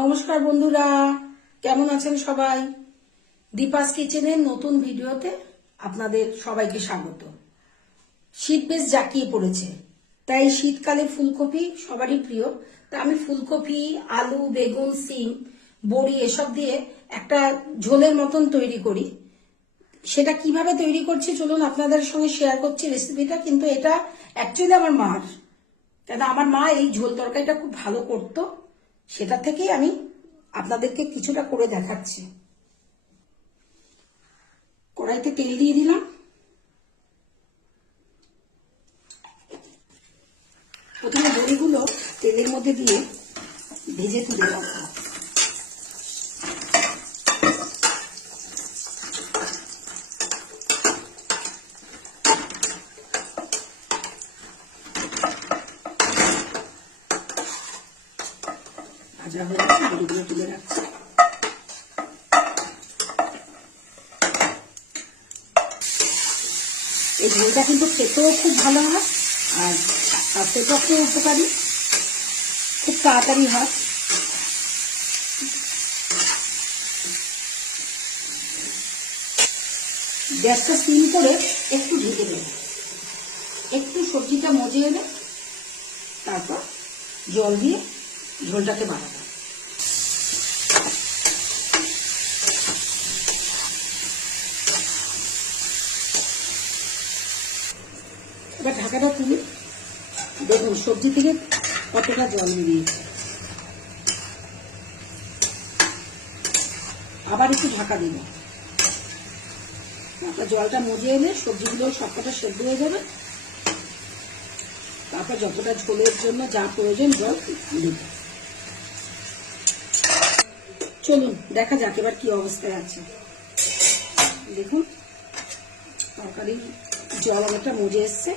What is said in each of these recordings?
নমস্কার বন্ধুরা, কেমন আছেন সবাই? দীপাস কিচেনের নতুন ভিডিওতে আপনাদের সবাইকে স্বাগত। শীত বেশ জাঁকিয়ে পড়েছে, তাই শীতকালে ফুলকপি সবারই প্রিয়। তা আমি ফুলকপি, আলু, বেগুন, সিম, বড়ি এসব দিয়ে একটা ঝোলের মতন তৈরি করি। সেটা কিভাবে তৈরি করছি চলুন আপনাদের সঙ্গে শেয়ার করছি রেসিপিটা। কিন্তু এটা অ্যাকচুয়ালি আমার মার, কেন আমার মা এই ঝোল তরকারিটা খুব ভালো করতো, সেটা থেকেই আমি আপনাদেরকে কিছুটা করে দেখাচ্ছি। কড়াইতে তেল দিয়ে দিলাম। প্রথমে বড়িগুলো তেলের মধ্যে দিয়ে ভেজে তুলে রাখবো। ভাজা হয়ে গেছে, বড়িগুলো তুলে রাখছি। এই ঝোলটা কিন্তু খেতেও খুব ভালো হয় আর স্বাস্থ্যের পক্ষে উপকারী, খুব তাড়াতাড়ি হয়। গ্যাসটা সিম করে একটু ঢেকে দেব, একটু সবজিটা মজে এলে তারপর জল দিয়ে ঝোলটাকে বাড়াবো। এবার ঢাকাটা তুলি, দেখুন সবজি থেকে কতটা জল বেরিয়েছে। আবার একটু ঢাকা দিন, তারপর জলটা মজে এলে সবজিগুলো সবকটা সেদ্ধ হয়ে যাবে। তারপর যতটা ঝোলের জন্য যা প্রয়োজন জল দেব। চলুন দেখা যাক এবার কি অবস্থায় আছে। দেখুন তরকারি জল অনেকটা মজে এসছে,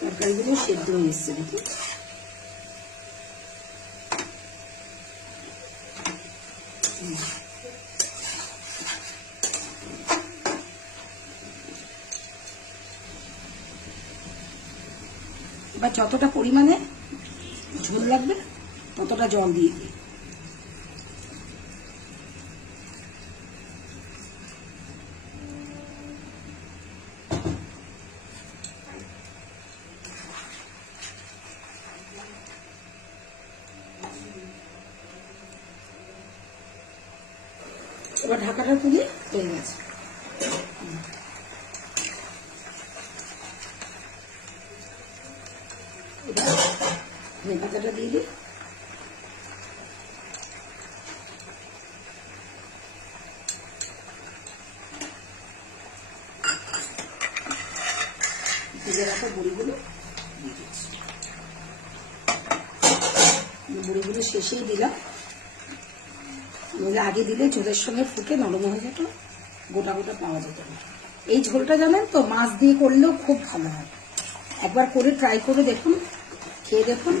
তরকারিগুলো সেদ্ধ হয়ে এসছে। দেখুন এবার যতটা পরিমাণে ঝোল লাগবে ততটা জল দিয়ে দিই। এবার ঢাকাটা তুলে হয়ে গেছে। এবার পাতাটা দিয়ে দিই। ভেজে রাখা বড়িগুলো দিয়ে দিচ্ছি। বড়িগুলো শেষেই দিলাম, নইলে আগে দিলে ঝোলের সঙ্গে ফুটে নরম হয়ে যেত, গোটা গোটা পাওয়া যেত না। এই ঝোলটা জানেন তো মাছ দিয়ে করলেও খুব ভালো হয়। একবার করে ট্রাই করে দেখুন, খেয়ে দেখুন,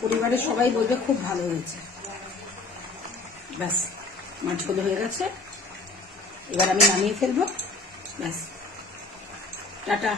পরিবারের সবাই বলবে খুব ভালো হয়েছে। ব্যাস আমার ঝোল হয়ে গেছে, এবার আমি নামিয়ে ফেলবো। ব্যাস, টাটা।